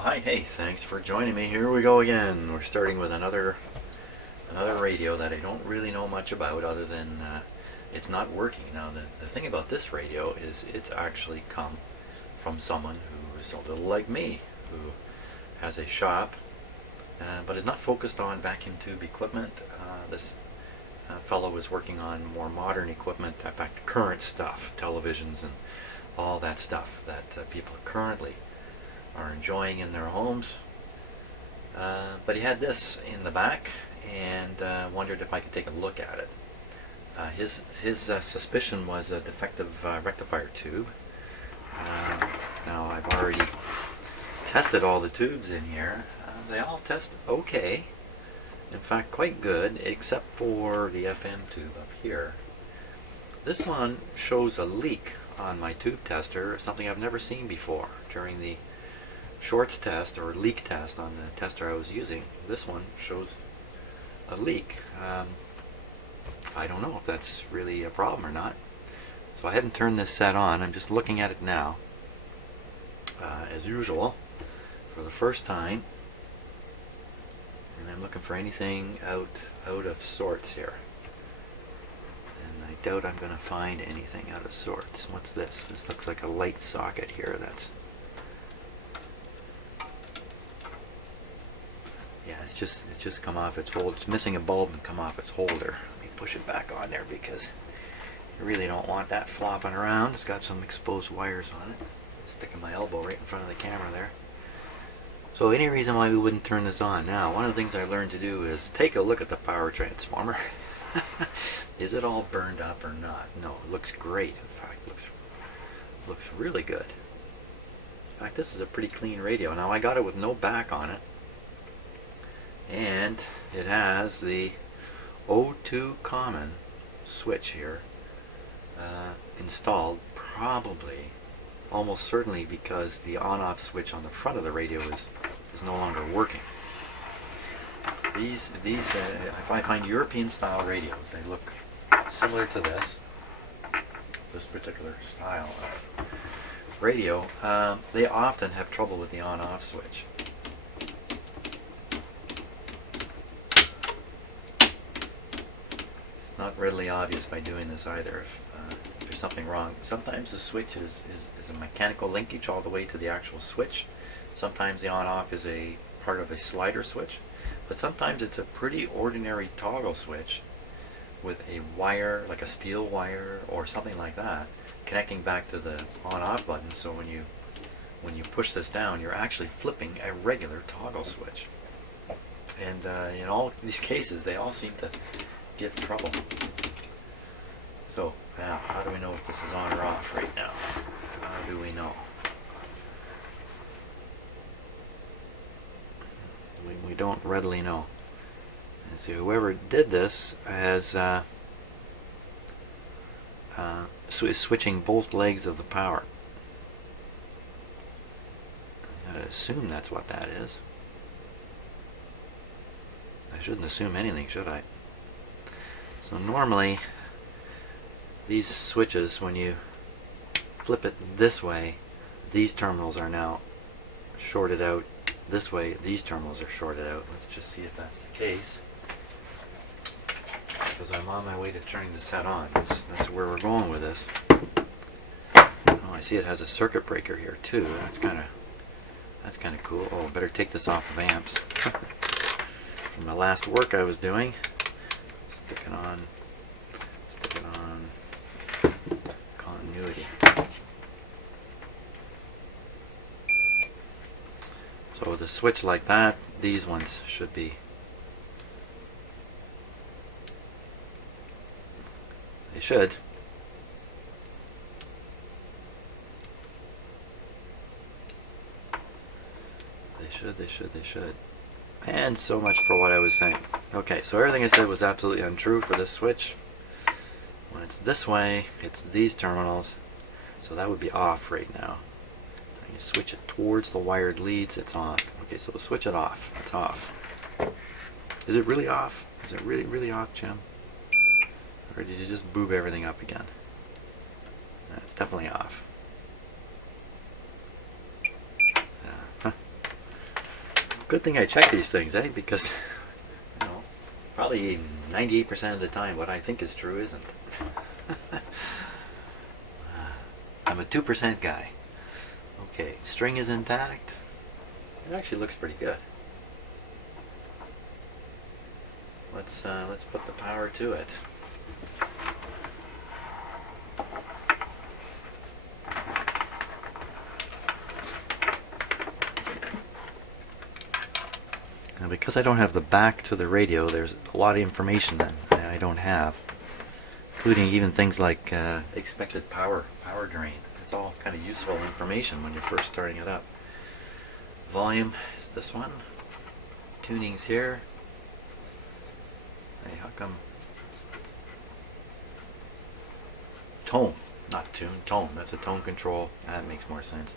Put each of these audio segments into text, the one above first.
Oh, hi, hey, thanks for joining me. Here we go again. We're starting with another radio that I don't really know much about other than it's not working. Now, the thing about this radio is it's actually come from someone who's a little like me, who has a shop, but is not focused on vacuum tube equipment. This fellow is working on more modern equipment, in fact, current stuff, televisions and all that stuff that people currently are enjoying in their homes. But he had this in the back and wondered if I could take a look at it. His suspicion was a defective rectifier tube. Now I've already tested all the tubes in here. They all test okay. In fact, quite good, except for the FM tube up here. This one shows a leak on my tube tester, something I've never seen before. During the shorts test or leak test on the tester I was using, this one shows a leak. I don't know if that's really a problem or not. So I hadn't turned this set on. I'm just looking at it now, as usual, for the first time. And I'm looking for anything out of sorts here. And I doubt I'm going to find anything out of sorts. What's this? This looks like a light socket here. Yeah, it's just come off its holder. It's missing a bulb and come off its holder. Let me push it back on there because you really don't want that flopping around. It's got some exposed wires on it. Sticking my elbow right in front of the camera there. So any reason why we wouldn't turn this on? Now, one of the things I learned to do is take a look at the power transformer. Is it all burned up or not? No, it looks great. In fact, looks really good. In fact, this is a pretty clean radio. Now, I got it with no back on it. And it has the O2 common switch here installed, probably, almost certainly because the on-off switch on the front of the radio is no longer working. These if I find European style radios, they look similar to this particular style of radio. They often have trouble with the on-off switch. It's not readily obvious by doing this either if there's something wrong. Sometimes the switch is a mechanical linkage all the way to the actual switch. Sometimes the on-off is a part of a slider switch. But sometimes it's a pretty ordinary toggle switch with a wire, like a steel wire or something like that, connecting back to the on-off button. So when you push this down, you're actually flipping a regular toggle switch. And in all these cases, they all seem to give trouble. So now, how do we know if this is on or off right now? How do we know? We don't readily know. And so whoever did this has is switching both legs of the power. I gotta assume that's what that is. I shouldn't assume anything, should I? So normally, these switches, when you flip it this way, these terminals are now shorted out. This way, these terminals are shorted out. Let's just see if that's the case. Because I'm on my way to turning the set on. That's where we're going with this. Oh, I see it has a circuit breaker here too. That's kind of cool. Oh, better take this off of amps. From my last work I was doing, sticking on continuity. So with a switch like that, these ones should be. They should. They should. And so much for what I was saying. Okay, so everything I said was absolutely untrue for this switch. When it's this way, it's these terminals. So that would be off right now. You switch it towards the wired leads, it's on. Okay, so we'll switch it off. It's off. Is it really off? Is it really off, Jim? Or did you just boob everything up again? It's definitely off. Good thing I check these things, eh? Because, probably 98% of the time what I think is true isn't. I'm a 2% guy. Okay, string is intact. It actually looks pretty good. Let's put the power to it. Now, because I don't have the back to the radio, there's a lot of information that I don't have, including even things like expected power drain. It's all kind of useful information when you're first starting it up. Volume is this one. Tuning's here. Hey, how come? Tone, not tune. Tone. That's a tone control. That makes more sense.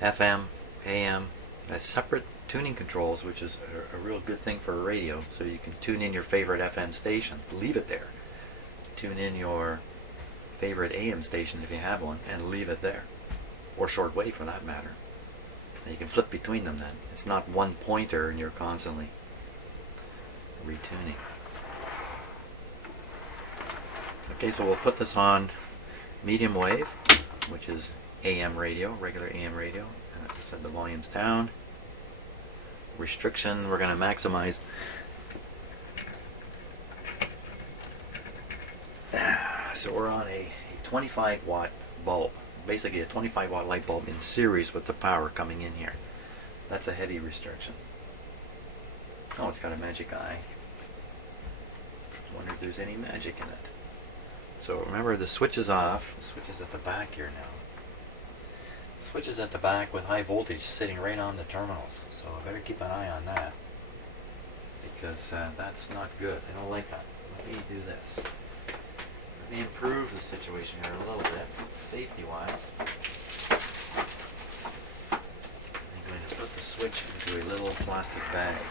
FM, AM, as separate tuning controls, which is a real good thing for a radio. So you can tune in your favorite FM station, leave it there. Tune in your favorite AM station if you have one, and leave it there, or shortwave for that matter. And you can flip between them then. It's not one pointer and you're constantly retuning. Okay, so we'll put this on medium wave, which is AM radio, regular AM radio. And I set the volumes down. Restriction, we're going to maximize. So we're on a 25 watt bulb, basically a 25 watt light bulb in series with the power coming in here. That's a heavy restriction. Oh, it's got a magic eye. Wonder if there's any magic in it. So remember, the switch is off. The switch is at the back here now. The switch is at the back with high voltage sitting right on the terminals. So I better keep an eye on that, because that's not good. I don't like that. Let me do this. Let me improve the situation here a little bit, safety-wise. I'm going to put the switch into a little plastic bag.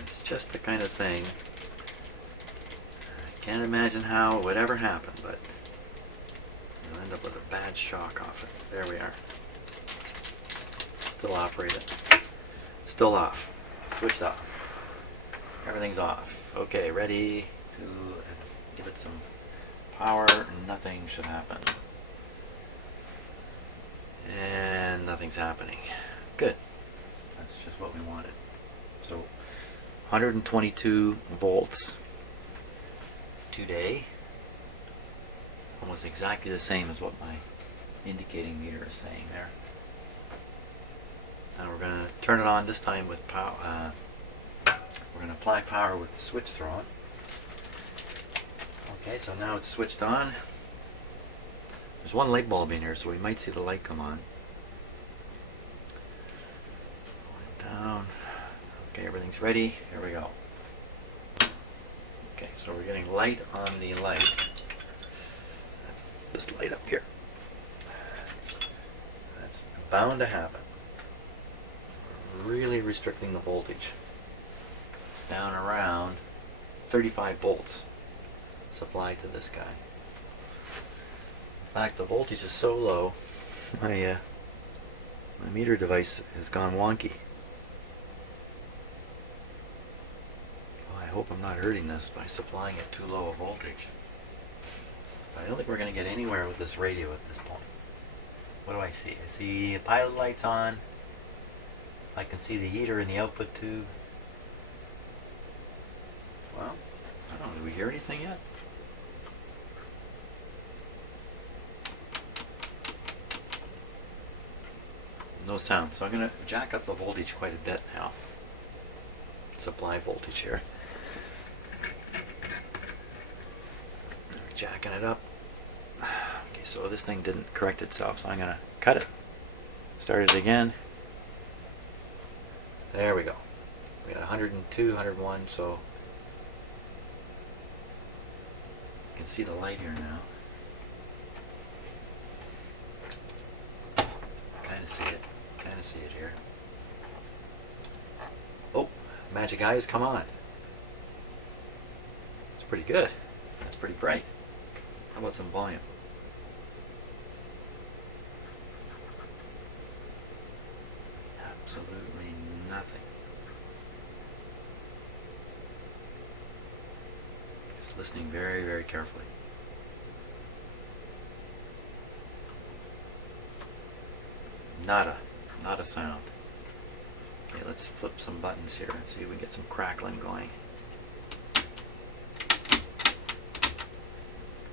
It's just the kind of thing, I can't imagine how it would ever happen, but you'll end up with a bad shock off it. There we are. Still operated. Still off. Switched off. Everything's off. Okay, ready to give it some power. Nothing should happen. And nothing's happening. Good. That's just what we wanted. So 122 volts today. Almost exactly the same as what my indicating meter is saying there. And we're going to turn it on this time with power. We're going to apply power with the switch thrown. Okay, so now it's switched on. There's one light bulb in here, so we might see the light come on. Going down. Okay, everything's ready. Here we go. Okay, so we're getting light on the light. That's this light up here. That's bound to happen. Really restricting the voltage. Down around 35 volts supplied to this guy. In fact, the voltage is so low, my meter device has gone wonky. Well, I hope I'm not hurting this by supplying it too low a voltage. I don't think we're going to get anywhere with this radio at this point. What do I see? I see pilot lights on. I can see the heater in the output tube. Well, I don't know. Do we hear anything yet? No sound. So I'm going to jack up the voltage quite a bit now. Supply voltage here. Jacking it up. Okay, so this thing didn't correct itself, so I'm going to cut it. Start it again. There we go. We got 102, 101, so you can see the light here now. Kind of see it. Kind of see it here. Oh, magic eyes, come on. It's pretty good. That's pretty bright. How about some volume? listening very, very carefully. Nada. Not a sound. Okay, let's flip some buttons here and see if we get some crackling going.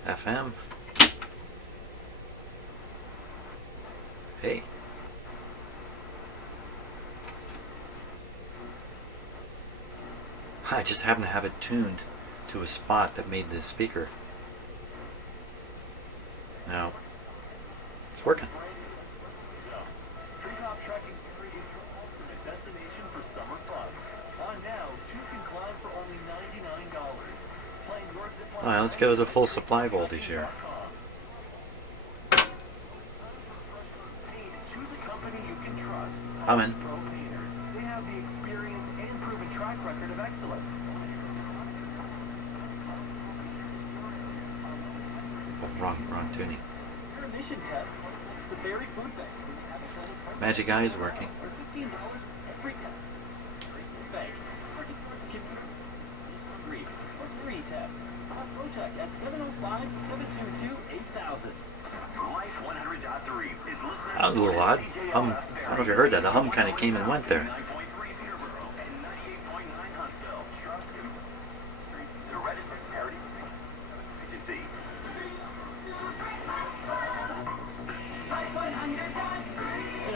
FM. Hey. I just happen to have it tuned to a spot that made the speaker. Now, it's working. Alright, let's go to full supply voltage here. I'm in. Oh, wrong tuning. Magic Eye is working. That was a little odd. I don't know if you heard that. The hum kind of came and went there.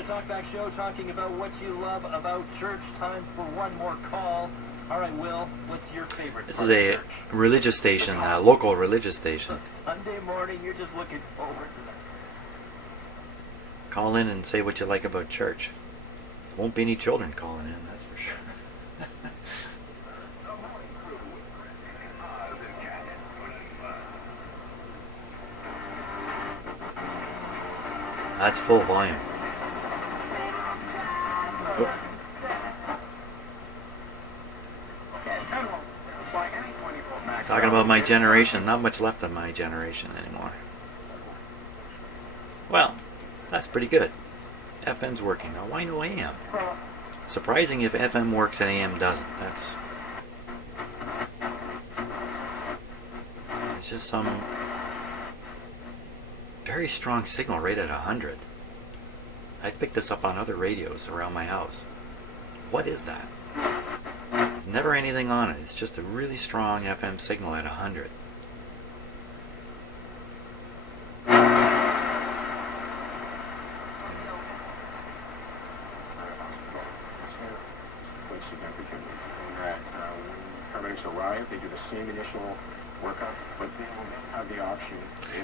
Talkback show talking about what you love about church. Time for one more call. All right, Will, what's your favorite? This is a religious station, a local religious station. Sunday morning, you're just looking forward to that. Call in and say what you like about church. There won't be any children calling in, that's for sure. That's full volume. Oh. Talking about my generation, not much left of my generation anymore. Well, that's pretty good. FM's working. Now, why no AM? Surprising if FM works and AM doesn't. It's just some very strong signal right at 100. I picked this up on other radios around my house. What is that? There's never anything on it. It's just a really strong FM signal at 100. Arrive, they do the same initial workup, but they will have the option.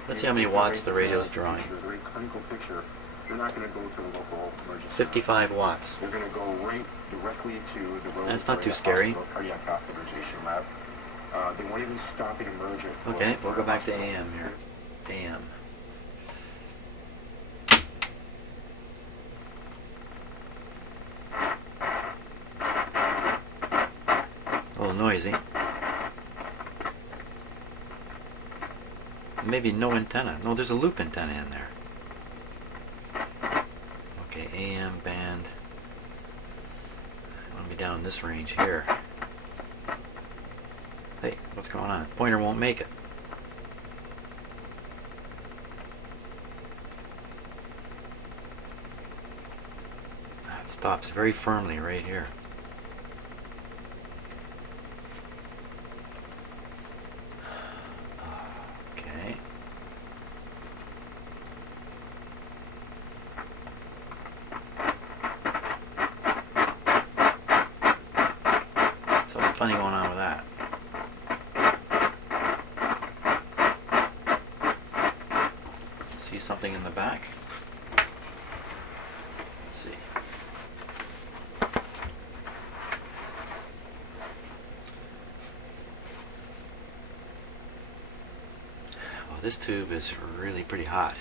Let's see how many watts the radio is drawing. There's a very clinical picture. They're not going to go to the local emergency. 55 watts. They're going to go right directly to the That's not too scary. Cardiac catheterization lab. They won't even stop at emergent. Okay, we'll go back to AM here. AM. A little noisy. Maybe no antenna. No, there's a loop antenna in there. Okay, AM band. I want to be down in this range here. Hey, what's going on? Pointer won't make it. It stops very firmly right here. Okay. Something funny going on with that. See something in the back? Let's see. Well, this tube is really pretty hot.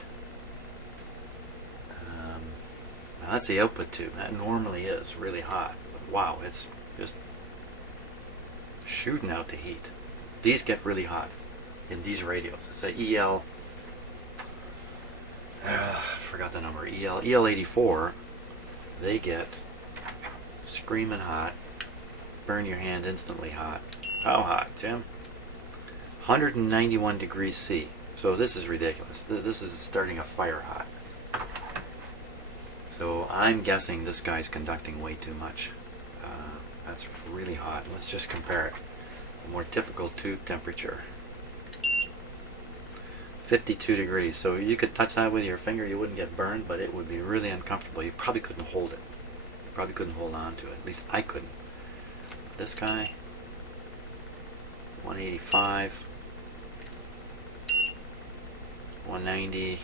Now that's the output tube. That normally is really hot. But wow, it's just shooting out the heat. These get really hot in these radios. It's the EL. I forgot the number. EL84. They get screaming hot. Burn your hand instantly hot. How hot, Jim? 191 degrees C. So this is ridiculous. This is starting a fire hot. So I'm guessing this guy's conducting way too much. That's really hot. Let's just compare it. A more typical tube temperature. 52 degrees. So you could touch that with your finger, you wouldn't get burned, but it would be really uncomfortable. You probably couldn't hold it. You probably couldn't hold on to it. At least I couldn't. This guy, 185, 190.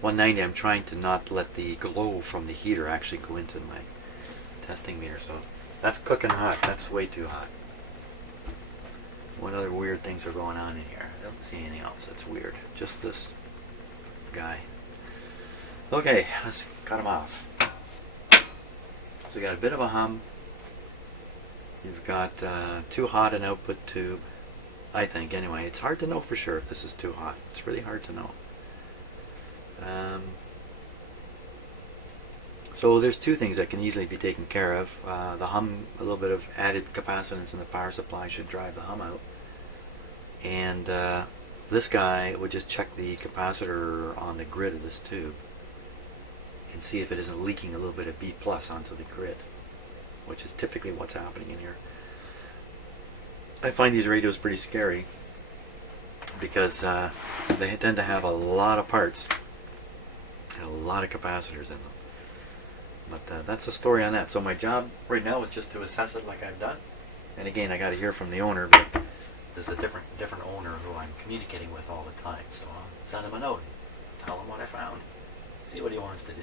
190, I'm trying to not let the glow from the heater actually go into my testing meter. So that's cooking hot. That's way too hot. What other weird things are going on in here? I don't see anything else that's weird. Just this guy. Okay, let's cut him off. So you got a bit of a hum. You've got too hot an output tube. I think, anyway. It's hard to know for sure if this is too hot. It's really hard to know. So there's two things that can easily be taken care of. The hum, a little bit of added capacitance in the power supply should drive the hum out. And this guy would just check the capacitor on the grid of this tube and see if it isn't leaking a little bit of B plus onto the grid, which is typically what's happening in here. I find these radios pretty scary because they tend to have a lot of parts and a lot of capacitors in them. But that's the story on that. So my job right now is just to assess it like I've done. And again, I got to hear from the owner, but there's a different owner who I'm communicating with all the time. So I'll send him a note, tell him what I found, see what he wants to do.